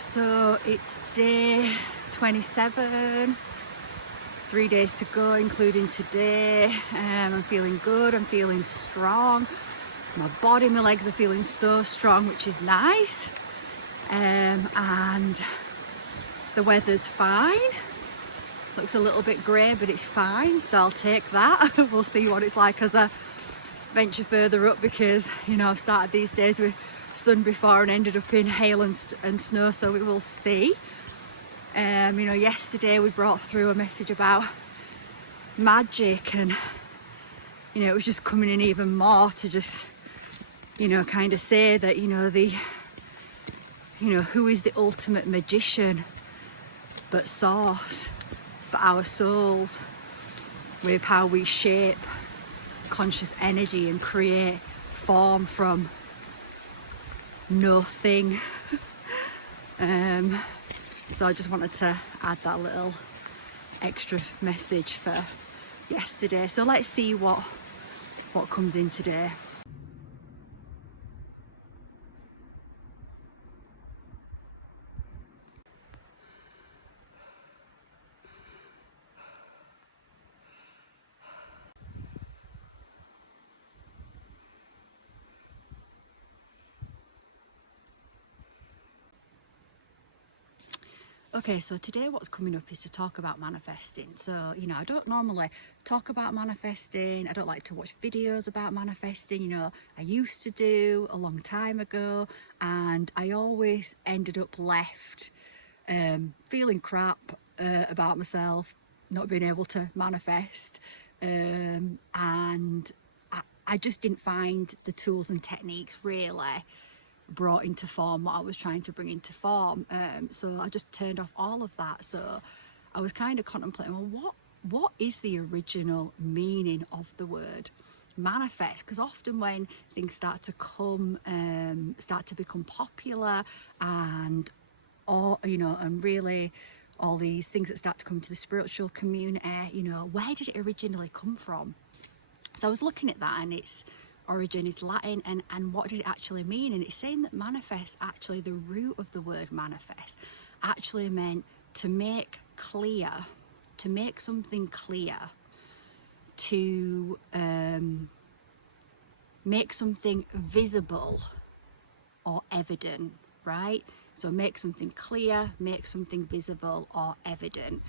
So it's day 27, 3 days to go, including today. I'm feeling good, I'm feeling strong. My body, my legs are feeling so strong, which is nice. And the weather's fine. Looks a little bit grey, but it's fine, so I'll take that. We'll see what it's like as I venture further up, because, you know, I've started these days with sun before and ended up in hail and snow, so we will see. You know, yesterday we brought through a message about magic, and, you know, it was just coming in even more to just, you know, kind of say that, you know, who is the ultimate magician but Source, but our souls, with how we shape conscious energy and create form from nothing. So I just wanted to add that little extra message for yesterday. So let's see what comes in today. Okay, so today what's coming up is to talk about manifesting. So, you know, I don't normally talk about manifesting. I don't like to watch videos about manifesting. You know, I used to do a long time ago, and I always ended up left feeling crap about myself, not being able to manifest. And I just didn't find the tools and techniques really brought into form what I was trying to bring into form. So I just turned off all of that. So I was kind of contemplating, well, what is the original meaning of the word manifest? Because often when things start to come, start to become popular, and really all these things that start to come to the spiritual community, you know, where did it originally come from? So I was looking at that, and its origin is Latin, and what did it actually mean? And it's saying that manifest, actually the root of the word manifest actually meant to make clear, to make something clear, to make something visible or evident, right? So make something clear, make something visible or evident.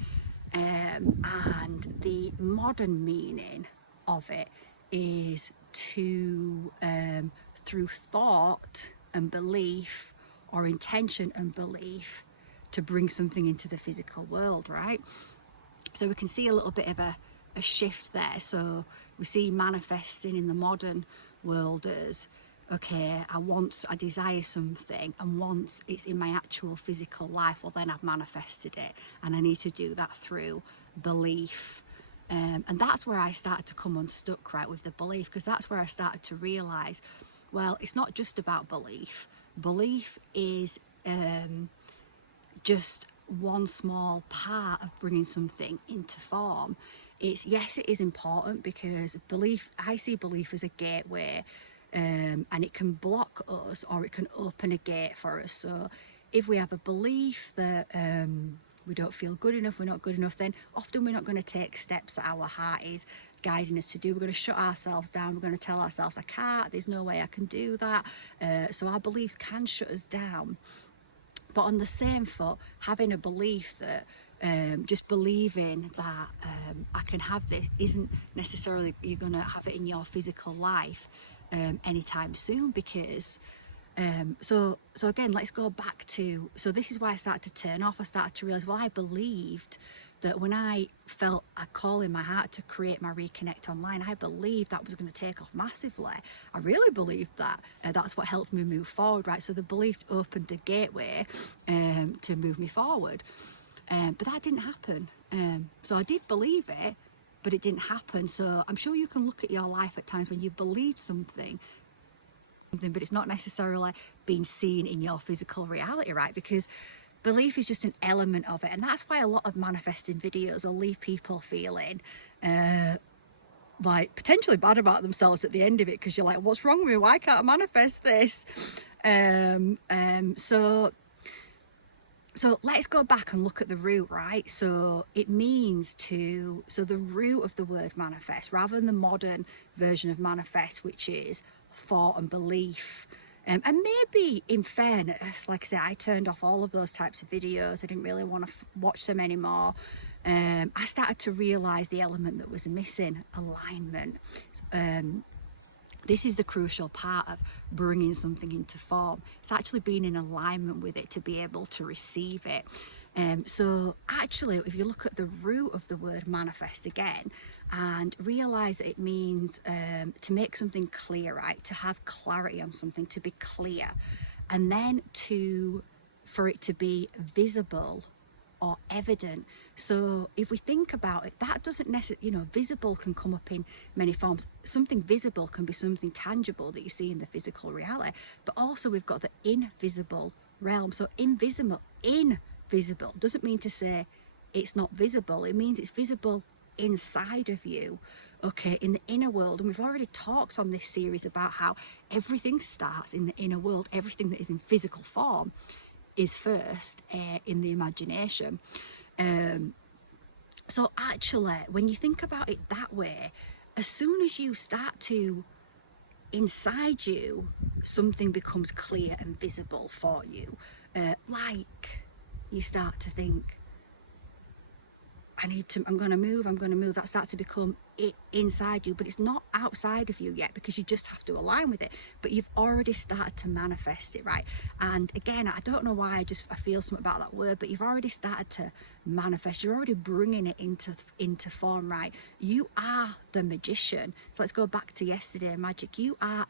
And the modern meaning of it is to, through thought and belief, or intention and belief, to bring something into the physical world, right? So we can see a little bit of a shift there. So we see manifesting in the modern world as, okay, I desire something, and once it's in my actual physical life, well, then I've manifested it, and I need to do that through belief. And that's where I started to come unstuck, right, with the belief, because that's where I started to realize, well, it's not just about belief. Belief is just one small part of bringing something into form. Yes, it is important, because I see belief as a gateway, and it can block us or it can open a gate for us. So if we have a belief that we don't feel good enough, we're not good enough, then often we're not going to take steps that our heart is guiding us to do. We're going to shut ourselves down. We're going to tell ourselves, I can't, there's no way I can do that. So our beliefs can shut us down. But on the same foot, having a belief that just believing that I can have this isn't necessarily you're going to have it in your physical life anytime soon, because so again, let's go back to, so this is why I started to turn off. I started to realize, well, I believed that when I felt a call in my heart to create my Reconnect Online, I believed that was going to take off massively. I really believed that. That's what helped me move forward, right? So the belief opened a gateway to move me forward. But that didn't happen. So I did believe it, but it didn't happen. So I'm sure you can look at your life at times when you believed something, but it's not necessarily being seen in your physical reality, right? Because belief is just an element of it. And that's why a lot of manifesting videos will leave people feeling like potentially bad about themselves at the end of it, because you're like, what's wrong with me? Why can't I manifest this? So So let's go back and look at the root, right? So it means so the root of the word manifest, rather than the modern version of manifest, which is thought and belief. And maybe in fairness, like I said, I turned off all of those types of videos. I didn't really want to watch them anymore. I started to realize the element that was missing, alignment. This is the crucial part of bringing something into form. It's actually being in alignment with it to be able to receive it. So actually, if you look at the root of the word manifest again and realize that it means to make something clear, right? To have clarity on something, to be clear, and then for it to be visible or evident. So if we think about it, that doesn't necessarily, visible can come up in many forms. Something visible can be something tangible that you see in the physical reality, but also we've got the invisible realm. So invisible doesn't mean to say it's not visible. It means it's visible inside of you, okay, in the inner world. And we've already talked on this series about how everything starts in the inner world. Everything that is in physical form is first in the imagination. So actually, when you think about it that way, as soon as you start to, inside you, something becomes clear and visible for you. Like you start to think, I'm going to move. That starts to become it inside you, but it's not outside of you yet, because you just have to align with it. But you've already started to manifest it, right? And again, I don't know why, I feel something about that word, but you've already started to manifest. You're already bringing it into form, right? You are the magician. So let's go back to yesterday, magic. You are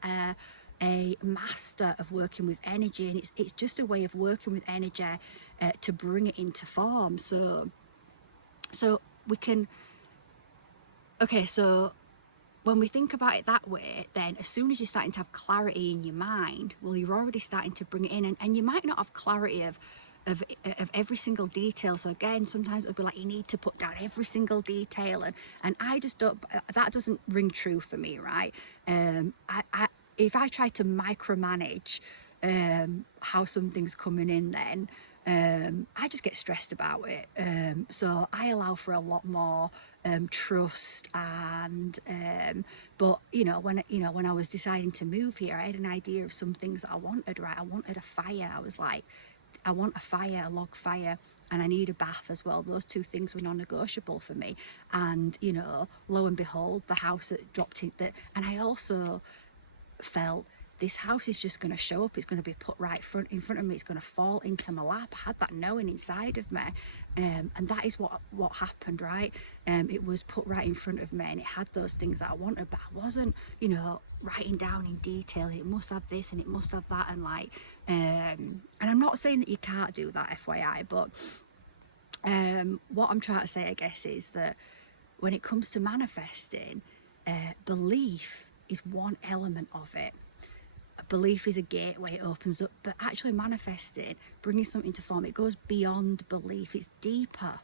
a master of working with energy, and it's just a way of working with energy to bring it into form. So we can, okay, so when we think about it that way, then as soon as you're starting to have clarity in your mind, well, you're already starting to bring it in, and you might not have clarity of every single detail. So again, sometimes it'll be like you need to put down every single detail, and I just don't, that doesn't ring true for me, right? If I try to micromanage how something's coming in, then I just get stressed about it. So I allow for a lot more trust, and but when I was deciding to move here, I had an idea of some things that I wanted, right? I wanted a fire. I was like, I want a fire, a log fire, and I need a bath as well. Those two things were non-negotiable for me. And lo and behold, the house that dropped in that, and I also felt this house is just going to show up. It's going to be put right in front of me. It's going to fall into my lap. I had that knowing inside of me, and that is what happened, right? It was put right in front of me, and it had those things that I wanted, but I wasn't, writing down in detail. It must have this and it must have that, and and I'm not saying that you can't do that, FYI, but what I'm trying to say, I guess, is that when it comes to manifesting, belief is one element of it. Belief is a gateway, it opens up, but actually manifesting, bringing something to form, it goes beyond belief. It's deeper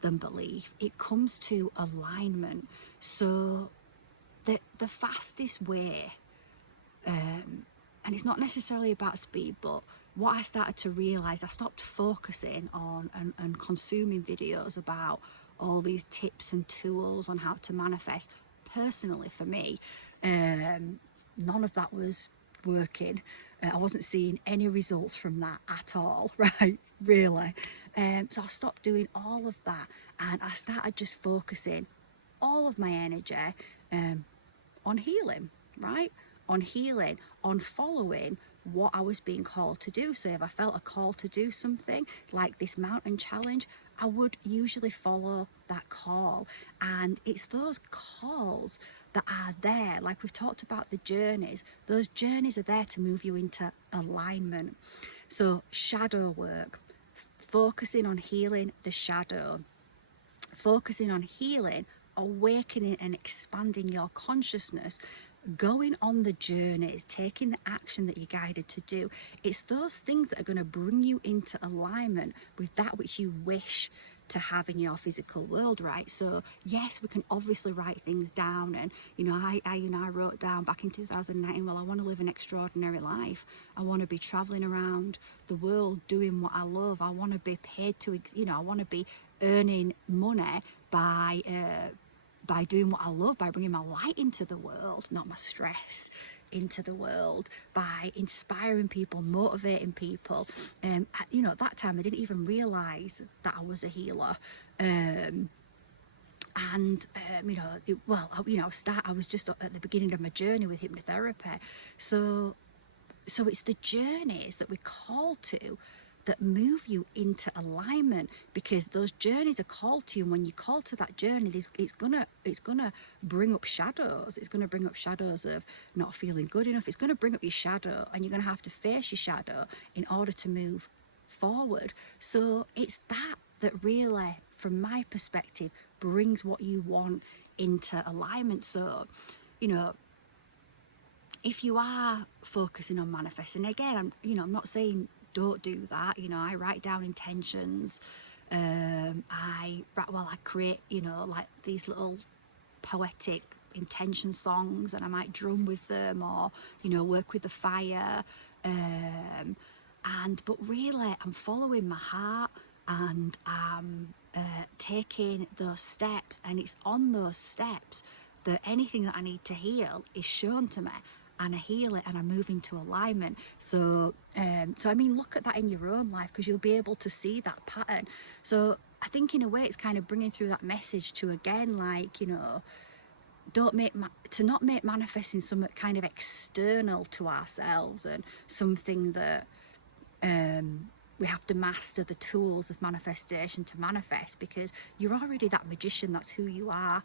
than belief. It comes to alignment. So the fastest way, and it's not necessarily about speed, but what I started to realize, I stopped focusing on and consuming videos about all these tips and tools on how to manifest. Personally, for me, none of that was working. I wasn't seeing any results from that at all, right? Really. So I stopped doing all of that, and I started just focusing all of my energy on healing, right? On healing, on following what I was being called to do. So if I felt a call to do something like this mountain challenge, I would usually follow that call. And it's those calls that are there, like we've talked about the journeys, those journeys are there to move you into alignment. So shadow work, focusing on healing the shadow, focusing on healing, awakening and expanding your consciousness, going on the journeys, taking the action that you're guided to do. It's those things that are going to bring you into alignment with that which you wish to have in your physical world, right? So yes, we can obviously write things down, and I wrote down back in 2019, well, I want to live an extraordinary life. I want to be traveling around the world doing what I love. I want to be paid to, I want to be earning money by doing what I love, by bringing my light into the world, not my stress into the world, by inspiring people, motivating people. At that time, I didn't even realise that I was a healer. I was just at the beginning of my journey with hypnotherapy. So it's the journeys that we call to that move you into alignment, because those journeys are called to you, and when you call to that journey, it's gonna bring up shadows. It's gonna bring up shadows of not feeling good enough. It's gonna bring up your shadow, and you're gonna have to face your shadow in order to move forward. So it's that really, from my perspective, brings what you want into alignment. So, if you are focusing on manifesting, again, I'm not saying don't do that. I write down intentions. I create, like these little poetic intention songs, and I might drum with them, or work with the fire. But really, I'm following my heart, and I'm taking those steps, and it's on those steps that anything that I need to heal is shown to me, and I heal it, and I move into alignment. So look at that in your own life, because you'll be able to see that pattern. So I think in a way it's kind of bringing through that message to, again, like, not make manifesting some kind of external to ourselves, and something that we have to master the tools of manifestation to manifest, because you're already that magician. That's who you are.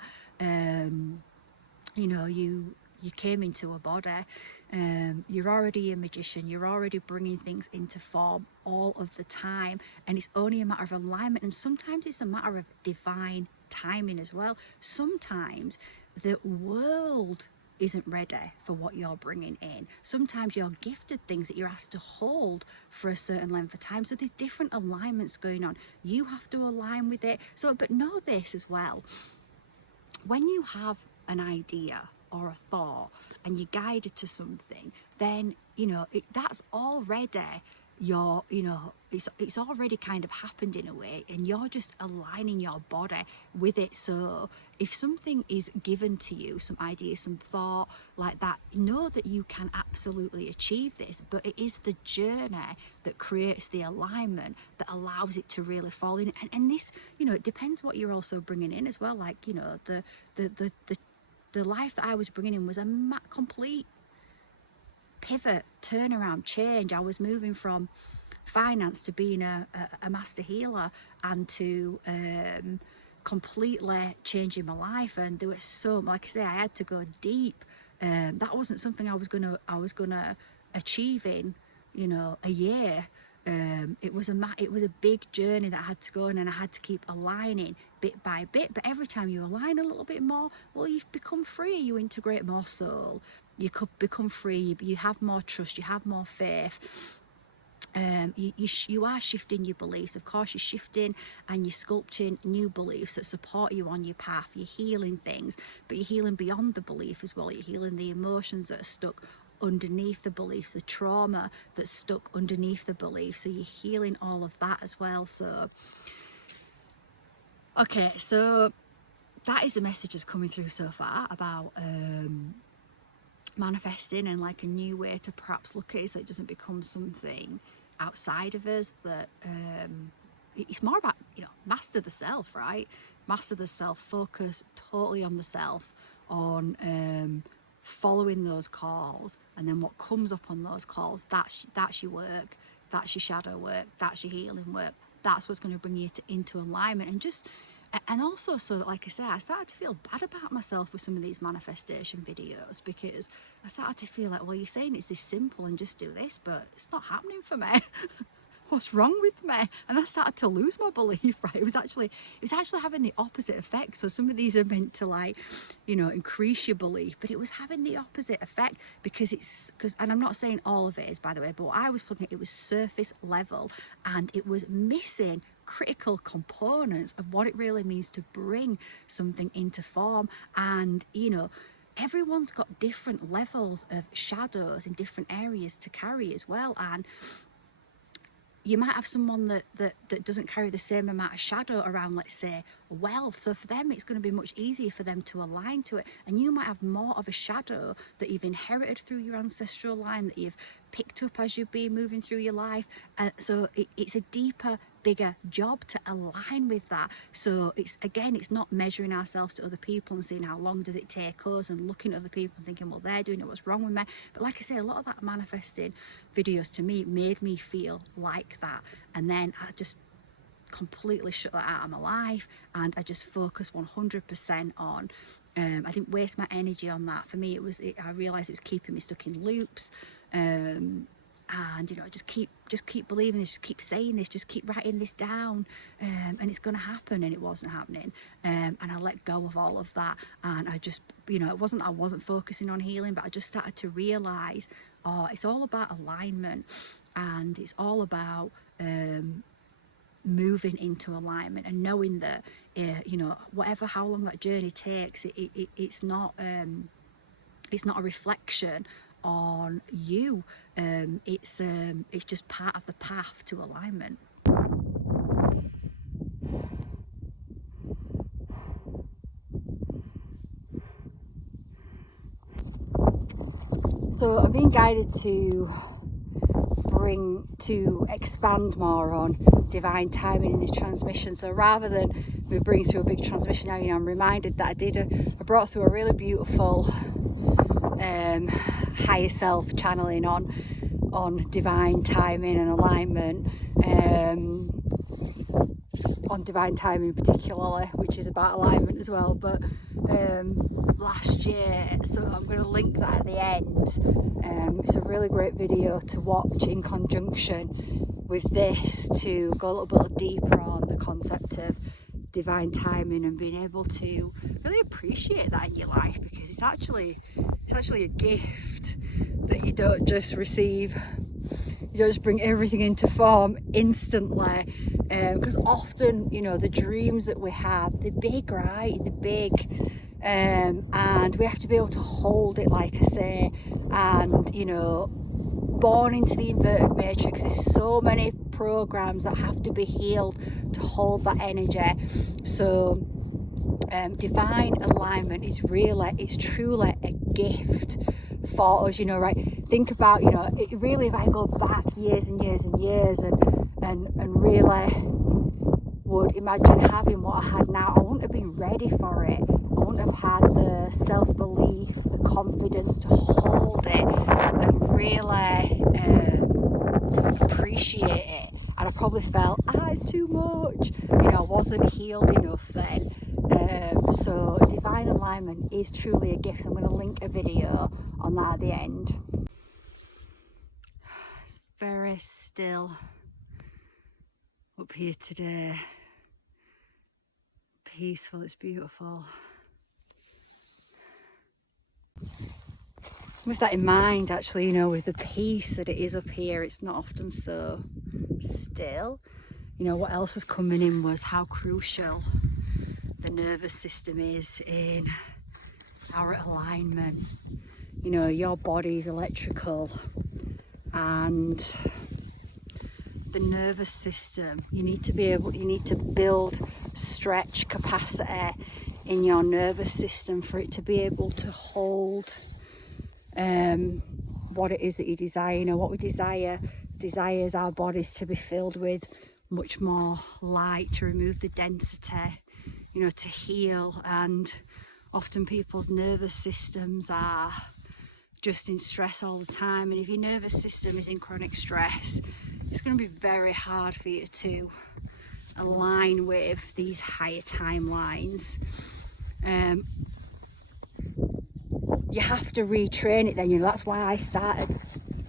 You came into a body. You're already a magician. You're already bringing things into form all of the time, and it's only a matter of alignment. And sometimes it's a matter of divine timing as well. Sometimes the world isn't ready for what you're bringing in. Sometimes you're gifted things that you're asked to hold for a certain length of time. So there's different alignments going on. You have to align with it. But know this as well. When you have an idea or a thought and you're guided to something, then that's already it's already kind of happened in a way, and you're just aligning your body with it. So if something is given to you, some idea, some thought like that, know that you can absolutely achieve this, but it is the journey that creates the alignment that allows it to really fall in. And this, it depends what you're also bringing in as well. Like, the life that I was bringing in was a complete pivot, turnaround, change. I was moving from finance to being a master healer, and to completely changing my life. And there was so, like I say, I had to go deep. That wasn't something I was gonna achieve in a year. It was a big journey that I had to go on, and I had to keep aligning bit by bit. But every time you align a little bit more, well, you've become free. You integrate more soul. You could become free. You have more trust. You have more faith. You are shifting your beliefs. Of course, you're shifting and you're sculpting new beliefs that support you on your path. You're healing things, but you're healing beyond the belief as well. You're healing the emotions that are stuck underneath the beliefs, the trauma that's stuck underneath the belief. So you're healing all of that as well. So, okay, so that is the messages coming through so far about manifesting, and like a new way to perhaps look at it, so it doesn't become something outside of us. That it's more about, master the self, right? Master the self, focus totally on the self, on following those calls, and then what comes up on those calls, that's your work, that's your shadow work, that's your healing work. That's what's going to bring you into alignment. And also, so that, like I said, I started to feel bad about myself with some of these manifestation videos, because I started to feel like, well, you're saying it's this simple and just do this, but it's not happening for me. what's wrong with me? And I started to lose my belief, right? It was actually having the opposite effect. So some of these are meant to, like, you know, increase your belief, but it was having the opposite effect, because and I'm not saying all of it is, by the way, but what I was looking at, it was surface level, and it was missing critical components of what it really means to bring something into form. And, you know, everyone's got different levels of shadows in different areas to carry as well. And you might have someone that doesn't carry the same amount of shadow around, let's say, wealth. So for them, it's going to be much easier for them to align to it. And you might have more of a shadow that you've inherited through your ancestral line, that you've picked up as you've been moving through your life. So it's a deeper, bigger job to align with that. So it's not measuring ourselves to other people and seeing how long does it take us, and looking at other people and thinking, well, they're doing it, what's wrong with me? But like I say, a lot of that manifesting videos to me made me feel like that. And then I just completely shut that out of my life, and I just focused 100% on I didn't waste my energy on that. For me, I realized it was keeping me stuck in loops. And, you know, just keep believing this, just keep saying this, just keep writing this down, and it's going to happen. And it wasn't happening. And I let go of all of that. And I just, you know, it wasn't that I wasn't focusing on healing, but I just started to realize, it's all about alignment, and it's all about moving into alignment, and knowing that, you know, how long that journey takes, it's not a reflection on you. It's just part of the path to alignment. So I'm being guided to expand more on divine timing in this transmission. So rather than me bring through a big transmission now, you know, I'm reminded that I brought through a really beautiful higher self channeling on divine timing and alignment, on divine timing particularly, which is about alignment as well. But last year, so I'm going to link that at the end. It's a really great video to watch in conjunction with this, to go a little bit deeper on the concept of divine timing and being able to really appreciate that in your life, because it's actually a gift that you don't just receive. You don't just bring everything into form instantly, because often, you know, the dreams that we have, they're big, right? They're big, and we have to be able to hold it, like I say. And, you know, born into the inverted matrix, there's so many programs that have to be healed to hold that energy. So divine alignment is truly a gift for us, you know, right? Think about, you know, it really, if I go back years and years and years and really would imagine having what I had now, I wouldn't have been ready for it. I wouldn't have had the self-belief, the confidence to hold it and really appreciate it. And I probably felt, it's too much. You know, I wasn't healed enough then. So divine alignment is truly a gift. So I'm going to link a video on that at the end. It's very still up here today. Peaceful, it's beautiful. With that in mind, actually, you know, with the peace that it is up here, it's not often so still. You know, what else was coming in was how crucial the nervous system is in our alignment. You know, your body's electrical, and the nervous system, you need to build stretch capacity in your nervous system for it to be able to hold what it is that you desire. You know, what we desires our bodies to be filled with much more light, to remove the density, you know, to heal. And often people's nervous systems are just in stress all the time, and if your nervous system is in chronic stress, it's going to be very hard for you to align with these higher timelines. You have to retrain it then. You know, that's why I started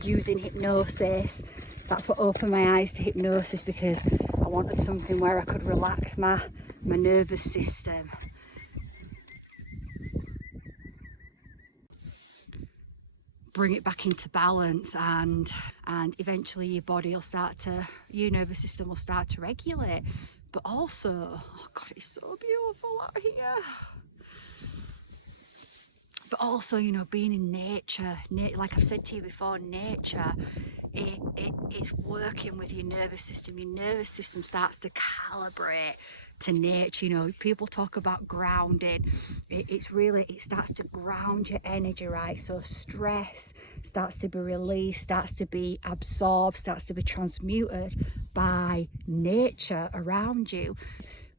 using hypnosis, that's what opened my eyes to hypnosis, because I wanted something where I could relax my nervous system. Bring it back into balance, and eventually your body will start to, your nervous system will start to regulate. But also, oh God, it's so beautiful out here. But also, you know, being in nature, like I've said to you before, nature, it's working with your nervous system. Your nervous system starts to calibrate to nature. You know, people talk about grounding. It starts to ground your energy, right? So stress starts to be released, starts to be absorbed, starts to be transmuted by nature around you.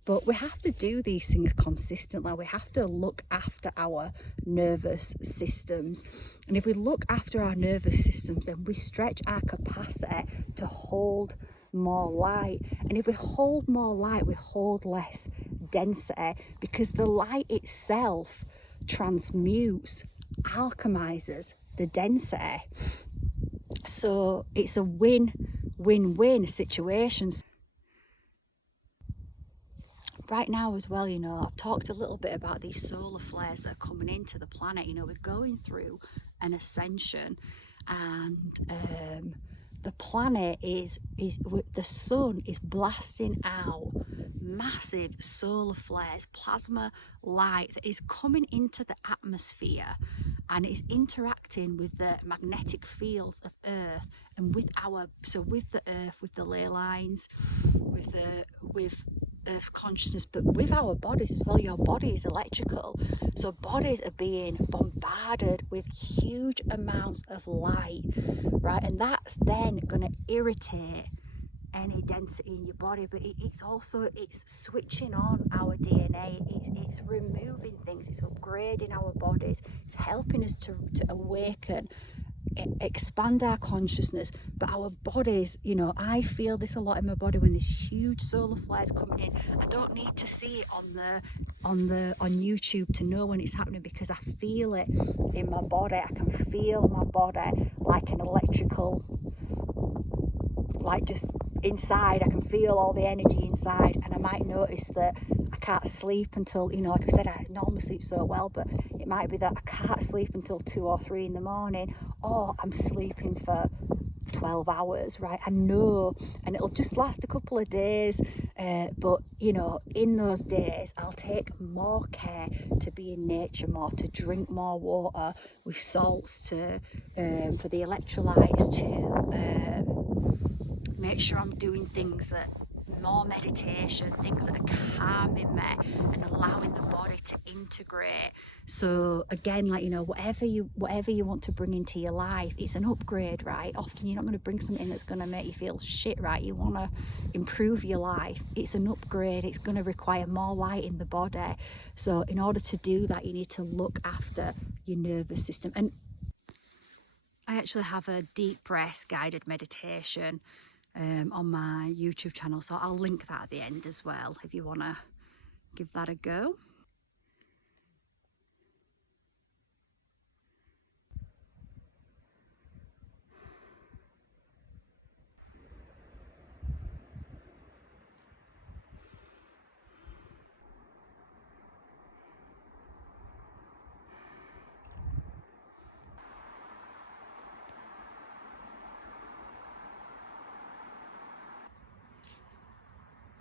But we have to do these things consistently. We have to look after our nervous systems. And if we look after our nervous systems, then we stretch our capacity to hold more light. And if we hold more light, we hold less density, because the light itself transmutes, alchemizes the density. So it's a win-win-win situation. Right now as well, you know, I've talked a little bit about these solar flares that are coming into the planet. You know, we're going through an ascension, and the planet the sun is blasting out massive solar flares, plasma light that is coming into the atmosphere, and it's interacting with the magnetic fields of Earth and with the Earth, with the ley lines, with Earth's consciousness, but with our bodies as well. Your body is electrical, so bodies are being bombarded with huge amounts of light, right? And that's then going to irritate any density in your body, but it's switching on our DNA. It's removing things, it's upgrading our bodies, it's helping us to awaken, expand our consciousness. But our bodies, you know, I feel this a lot in my body when there's huge solar flares coming in. I don't need to see it on YouTube to know when it's happening, because I feel it in my body. I can feel my body like an electrical, like just inside. I can feel all the energy inside, and I might notice that I can't sleep until, you know, like I said, I normally sleep so well, but it might be that I can't sleep until 2 or 3 in the morning, or I'm sleeping for 12 hours, right? I know, and it'll just last a couple of days, but you know, in those days I'll take more care to be in nature more, to drink more water with salts, to for the electrolytes, to make sure I'm doing things that, more meditation, things that are calming me and allowing the body to integrate. So again, like, you know, whatever you want to bring into your life, it's an upgrade, right? Often you're not going to bring something that's going to make you feel shit, right? You want to improve your life. It's an upgrade. It's going to require more light in the body. So in order to do that, you need to look after your nervous system. And I actually have a deep breath guided meditation on my YouTube channel, so I'll link that at the end as well if you want to give that a go.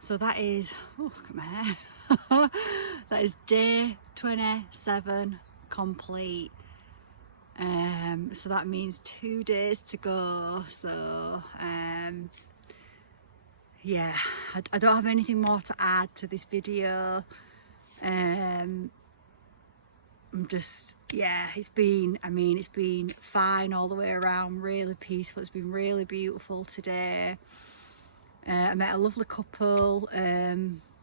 So that is, oh, look at my hair. That is day 27 complete. So that means 2 days to go. So yeah, I don't have anything more to add to this video. I'm just, yeah, it's been fine all the way around, really peaceful. It's been really beautiful today. I met a lovely couple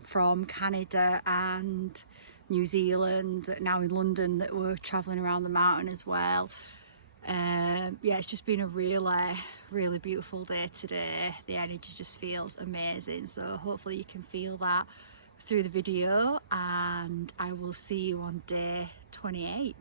from Canada and New Zealand, now in London, that were travelling around the mountain as well. Yeah, it's just been a really beautiful day today. The energy just feels amazing, so hopefully you can feel that through the video, and I will see you on day 28.